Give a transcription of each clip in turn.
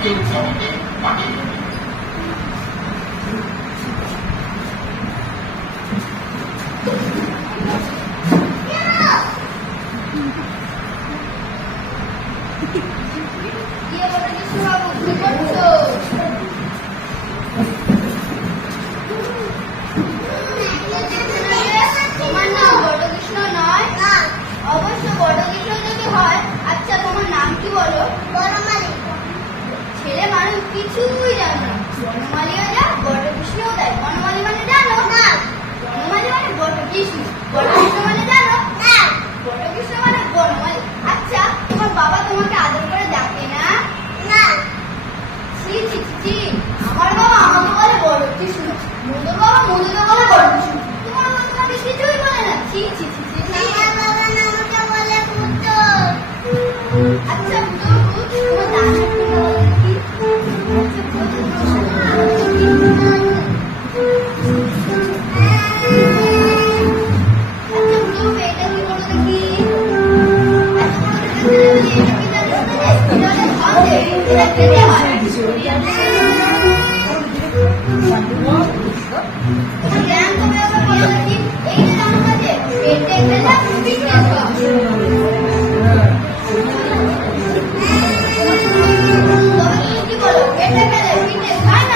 Yeah, but I just saw what we Mundo novo, mundo. Vai, vai, vai.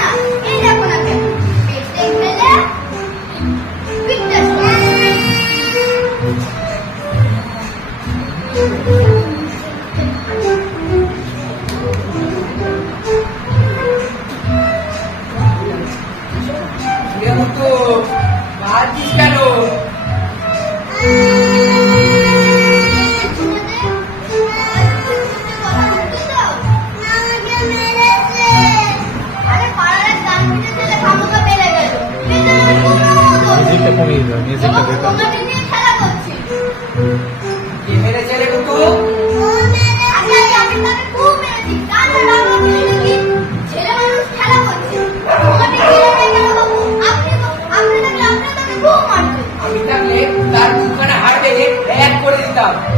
মিউজিকটা কমিয়ে দাও মিউজিকটা বেকার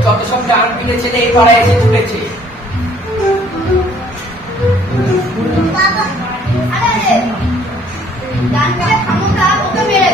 যত সব ডান পিলে ছেলে এই পাড়ায় এসে তুলেছে।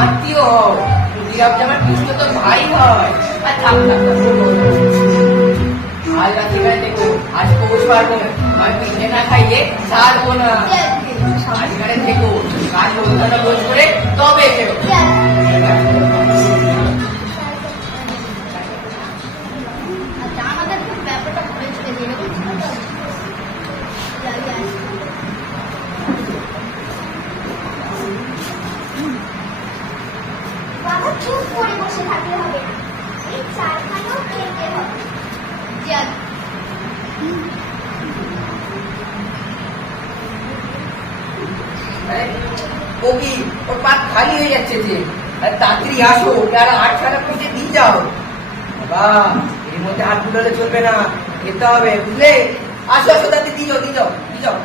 আত্মীয় হও। যদি আপনি আমার কৃষ্ণ তো ভাই হয়। আর থাক না আজ রাত্রিবেলা দেখো আজ পৌঁছ পারব না আমি পিঠে না খাইয়ে ছাড়বো না। আজকালে দেখো কাজ বলতে বোঝ করে তবে খেলো রোগী ওর পাত খালি হয়ে যাচ্ছে যে তাড়াতাড়ি আসো যারা আট সারা পয়সে দিয়ে যাও বাবা এর মধ্যে হাত বুলালে চলবে না খেতে হবে বুঝলে আসো আসো তাতে দিয়ে যাও দিয়ে যাও দিয়ে যাও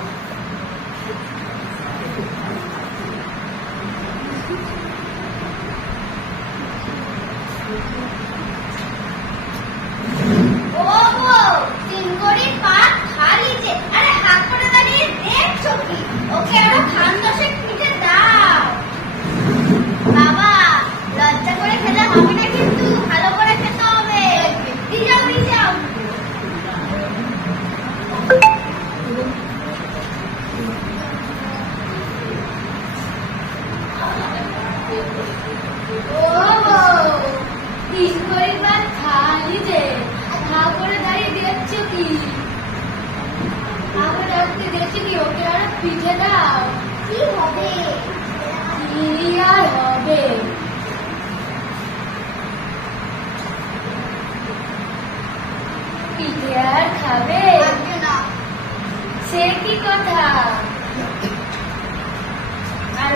পিয়ার খাবে? সে কি কথা? আর